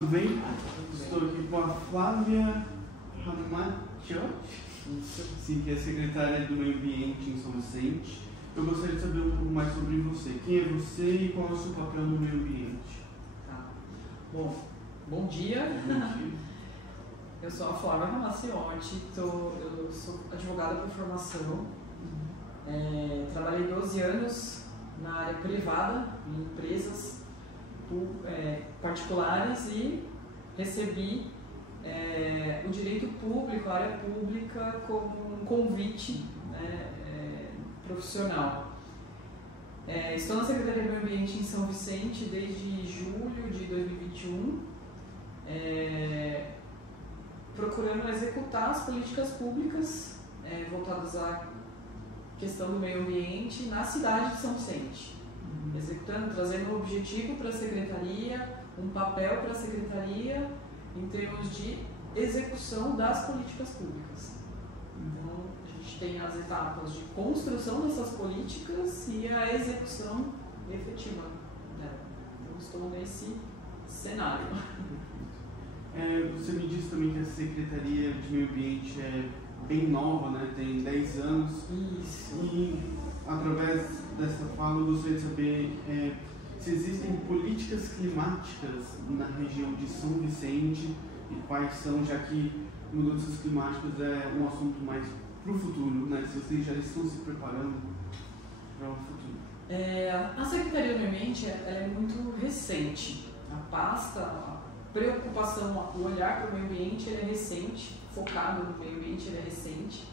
Tudo bem? Estou aqui com a Flávia Ramaciotti, que é secretária do Meio Ambiente em São Vicente. Eu gostaria de saber um pouco mais sobre você. Quem é você e qual é o seu papel no meio ambiente? Tá. Bom dia. Bom dia. Eu sou a Flávia Ramaciotti, eu sou advogada por formação. Trabalhei 12 anos na área privada, em empresas particulares, e recebi o direito público, a área pública, como um convite profissional. Estou na Secretaria do Meio Ambiente em São Vicente desde julho de 2021, procurando executar as políticas públicas voltadas à questão do meio ambiente na cidade de São Vicente. Executando, trazendo um objetivo para a Secretaria, um papel para a Secretaria em termos de execução das políticas públicas. Então, a gente tem as etapas de construção dessas políticas e a execução efetiva dela. Então, estou nesse cenário. Você me disse também que a Secretaria de Meio Ambiente é bem nova, né? Tem 10 anos. Isso. E através dessa fala eu gostaria de saber se existem políticas climáticas na região de São Vicente e quais são, já que mudanças climáticas é um assunto mais para o futuro, né? Se vocês já estão se preparando para o futuro. A Secretaria do Meio Ambiente ela é muito recente. A pasta, a preocupação, o olhar para o meio ambiente ele é recente, focado no meio ambiente ele é recente.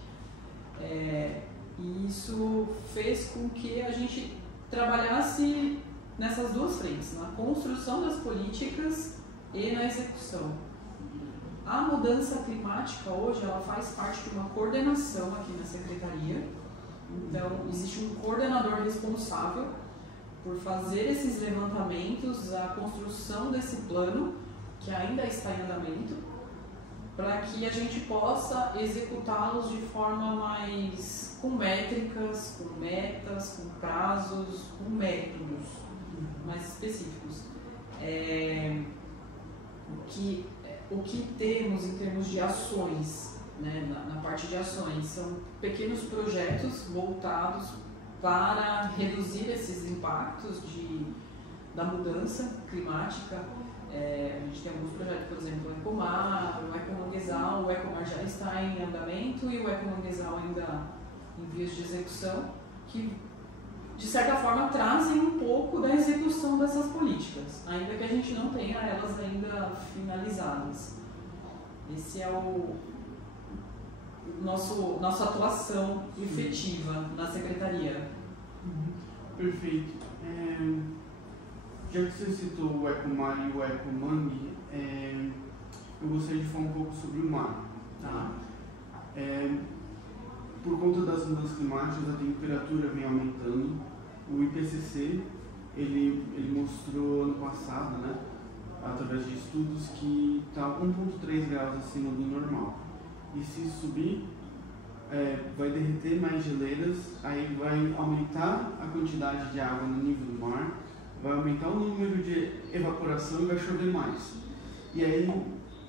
E isso fez com que a gente trabalhasse nessas duas frentes, na construção das políticas e na execução. A mudança climática hoje ela faz parte de uma coordenação aqui na Secretaria. Então, existe um coordenador responsável por fazer esses levantamentos, a construção desse plano, que ainda está em andamento, para que a gente possa executá-los de forma mais com métricas, com metas, com prazos, com métodos mais específicos. O que temos em termos de ações, né, na parte de ações, são pequenos projetos voltados para reduzir esses impactos da mudança climática. A gente tem alguns projetos, por exemplo, o Ecomar, o Ecomanguezal. O Ecomar já está em andamento e o Ecomanguezal ainda em vias de execução, que de certa forma trazem um pouco da execução dessas políticas, ainda que a gente não tenha elas ainda finalizadas. Esse é nossa atuação efetiva na Secretaria. Perfeito. Já que você citou o Ecomar e o Ecomangue, eu gostaria de falar um pouco sobre o mar. Tá? Por conta das mudanças climáticas, a temperatura vem aumentando. O IPCC ele mostrou ano passado, né, através de estudos, que está 1,3 graus acima do normal. E se subir, vai derreter mais geleiras, aí vai aumentar a quantidade de água no nível do mar, vai aumentar o número de evaporação e vai chover mais. E aí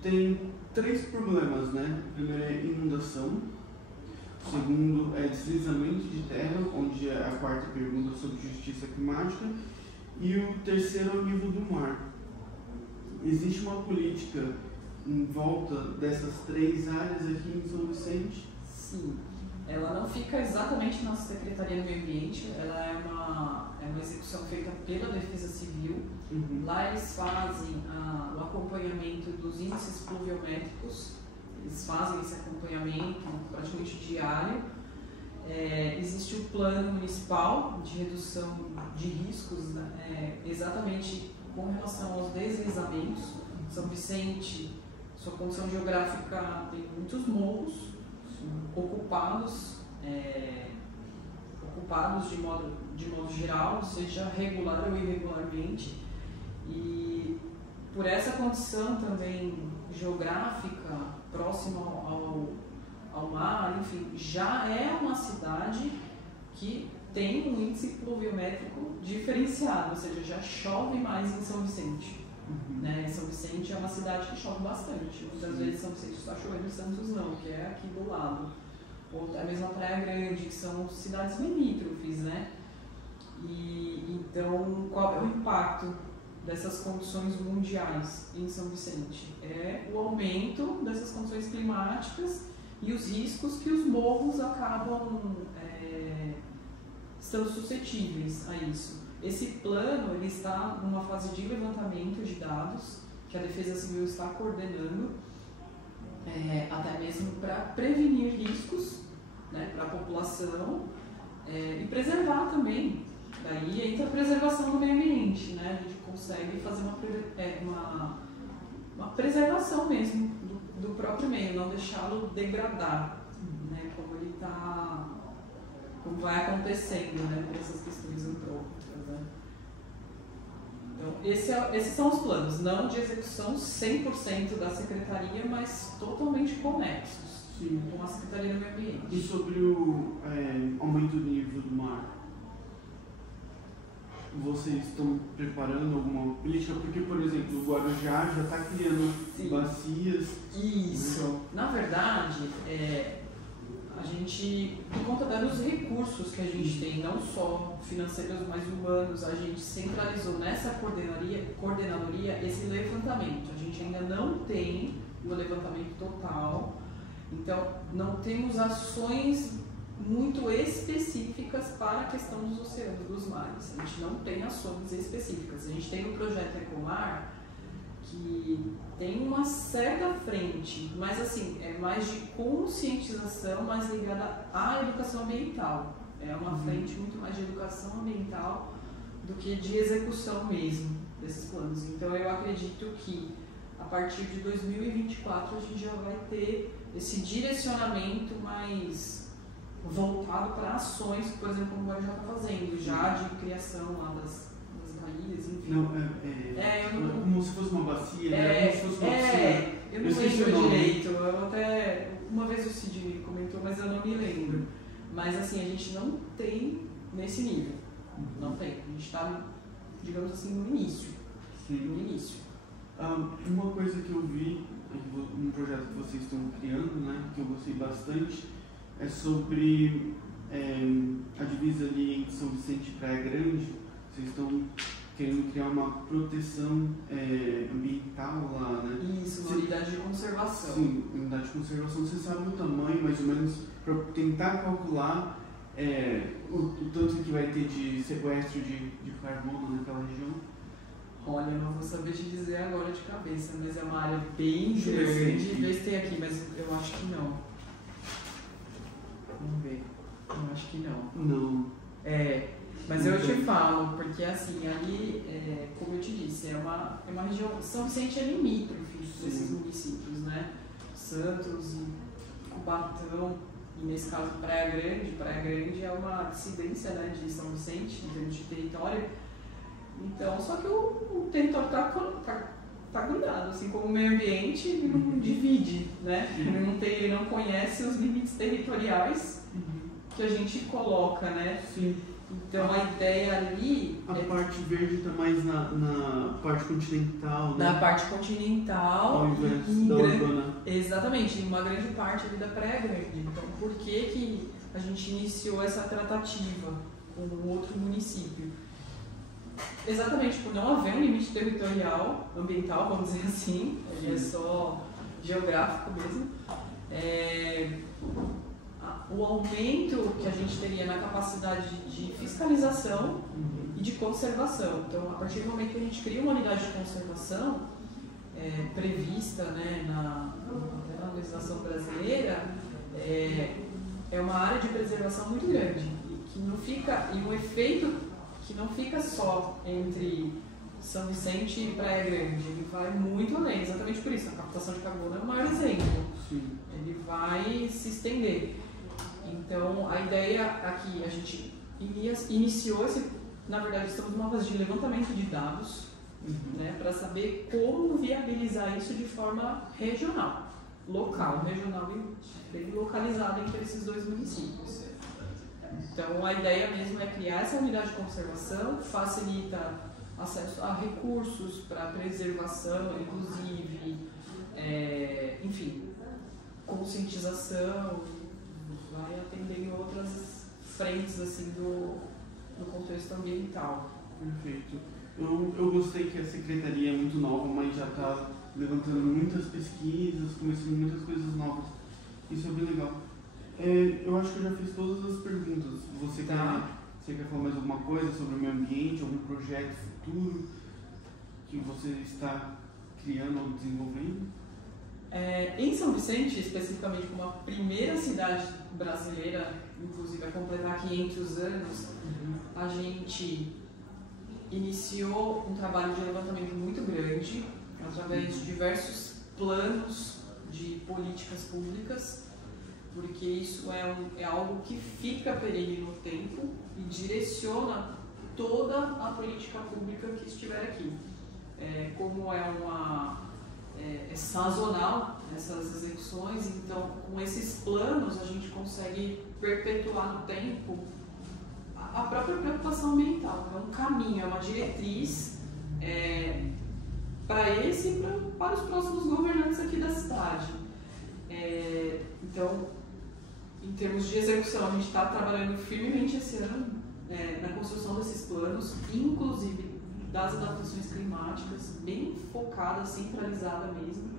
tem 3 problemas, né? O primeiro é inundação, o segundo é deslizamento de terra, onde é a quarta pergunta sobre justiça climática, e o terceiro é o nível do mar. Existe uma política em volta dessas 3 áreas aqui em São Vicente? Sim. Ela não fica exatamente na Secretaria do Meio Ambiente, ela é uma execução feita pela Defesa Civil. Lá eles fazem o acompanhamento dos índices pluviométricos, eles fazem esse acompanhamento praticamente diário. Existe o plano municipal de redução de riscos, né, exatamente com relação aos deslizamentos. São Vicente, sua condição geográfica, tem muitos morros ocupados de modo geral, seja regular ou irregularmente, e por essa condição também geográfica, próxima ao mar, enfim, já é uma cidade que tem um índice pluviométrico diferenciado, ou seja, já chove mais em São Vicente. Né? São Vicente é uma cidade que chove bastante. Muitas vezes São Vicente está chovendo, Santos não, que é aqui do lado. Ou a mesma Praia Grande, que são cidades limítrofes, né? E então, qual é o impacto dessas condições mundiais em São Vicente? É o aumento dessas condições climáticas e os riscos que os morros acabam estando suscetíveis a isso. Esse plano ele está numa fase de levantamento de dados que a Defesa Civil está coordenando, até mesmo para prevenir riscos, né, para a população e preservar também. Daí entra a preservação do meio ambiente, né? A gente consegue fazer uma preservação mesmo do próprio meio, não deixá-lo degradar, né? Como vai acontecendo, né? Por essas questões antrópicas, né? Então, esses são os planos, não de execução 100% da Secretaria, mas totalmente conexos. Sim. Com a Secretaria do Meio Ambiente. E sobre o aumento do nível do mar? Vocês estão preparando alguma política? Porque, por exemplo, o Guarujá já está criando bacias. Isso. Né? Na verdade, a gente, por conta dos recursos que a gente tem, não só financeiros, mas humanos, a gente centralizou nessa coordenadoria esse levantamento. A gente ainda não tem um levantamento total, então não temos ações muito específicas para a questão dos oceanos, dos mares. A gente não tem ações específicas. A gente tem um projeto Ecomar que tem uma certa frente, mas assim, é mais de conscientização, mais ligada à educação ambiental. É uma frente muito mais de educação ambiental do que de execução mesmo desses planos. Então eu acredito que a partir de 2024 a gente já vai ter esse direcionamento mais voltado para ações, por exemplo, como o Guarujá está fazendo, já de criação lá das baías, enfim. Não, como se fosse uma bacia, né? Como se fosse uma piscina. Eu não lembro direito, uma vez o Cid comentou, mas eu não me lembro. Mas assim, a gente não tem nesse nível, não tem. A gente está, digamos assim, no início. Sim. No início. Uma coisa que eu vi, um projeto que vocês estão criando, né, que eu gostei bastante, é sobre a divisa ali entre São Vicente e Praia Grande. Vocês estão querendo criar uma proteção ambiental lá, né? Isso, uma unidade de conservação. Sim, unidade de conservação. Você sabe o tamanho, mais ou menos, para tentar calcular o tanto que vai ter de sequestro de carbono naquela região? Olha, eu não vou saber te dizer agora de cabeça, mas é uma área bem grande. Vê se tem aqui, mas eu acho que não. Vamos ver. Eu acho que não. Não. Mas eu te falo, porque assim, ali, como eu te disse, é uma região. São Vicente é limítrofe desses municípios, né? Santos e Cubatão, e nesse caso Praia Grande. Praia Grande é uma dissidência, né, de São Vicente, em termos de território. Então, só que o território está grudado, assim como o meio ambiente, ele não divide, né? Ele não conhece os limites territoriais que a gente coloca, né? Sim. Então a ideia ali... A parte verde está mais na parte continental, né? Na parte continental. Ao invés da urbana. Exatamente, em uma grande parte ali da Praia Grande. Então por que a gente iniciou essa tratativa com outro município? Exatamente por não haver um limite territorial, ambiental, vamos dizer assim, ele é só geográfico mesmo. O aumento que a gente teria na capacidade de fiscalização e de conservação. Então, a partir do momento que a gente cria uma unidade de conservação prevista, né, na legislação brasileira, é uma área de preservação muito grande e um efeito que não fica só entre São Vicente e Praia Grande, ele vai muito além, exatamente por isso. A captação de carbono é o maior exemplo. Sim. Ele vai se estender. Então, a ideia aqui, a gente iniciou na verdade, estamos numa fase de levantamento de dados, né, para saber como viabilizar isso de forma regional, regional e bem localizada entre esses dois municípios. Então, a ideia mesmo é criar essa unidade de conservação, que facilita acesso a recursos para preservação, inclusive, enfim, conscientização, vai atender em outras frentes assim, do contexto ambiental. Perfeito. Eu gostei que a secretaria é muito nova, mas já está levantando muitas pesquisas, começando muitas coisas novas. Isso é bem legal. Eu acho que eu já fiz todas as perguntas. Você quer falar mais alguma coisa sobre o meio ambiente, algum projeto futuro que você está criando ou desenvolvendo? Em São Vicente, especificamente como a primeira cidade brasileira, inclusive a completar 500 anos, a gente iniciou um trabalho de levantamento muito grande, através de diversos planos de políticas públicas, porque isso é algo que fica perene no tempo e direciona toda a política pública que estiver aqui. Como é sazonal essas execuções, então com esses planos a gente consegue perpetuar no tempo a própria preocupação ambiental. É um caminho, é uma diretriz para esse e para os próximos governantes aqui da cidade. Então, em termos de execução, a gente está trabalhando firmemente esse ano na construção desses planos, inclusive das adaptações climáticas, bem focada, centralizada mesmo,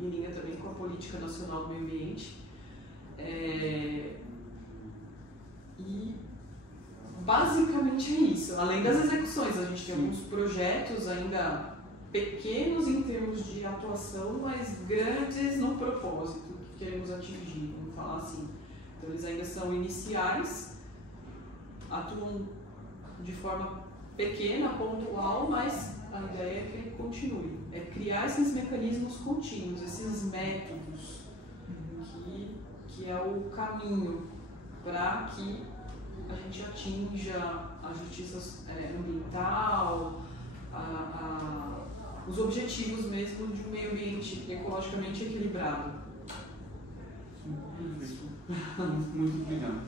em linha também com a Política Nacional do Meio Ambiente. E basicamente é isso. Além das execuções, a gente tem alguns projetos ainda pequenos em termos de atuação, mas grandes no propósito que queremos atingir, vamos falar assim. Então eles ainda são iniciais, atuam de forma pequena, pontual, mas a ideia é que ele continue. É criar esses mecanismos contínuos, esses métodos, que é o caminho para que a gente atinja a justiça ambiental, os objetivos mesmo de um meio ambiente ecologicamente equilibrado. Muito obrigado.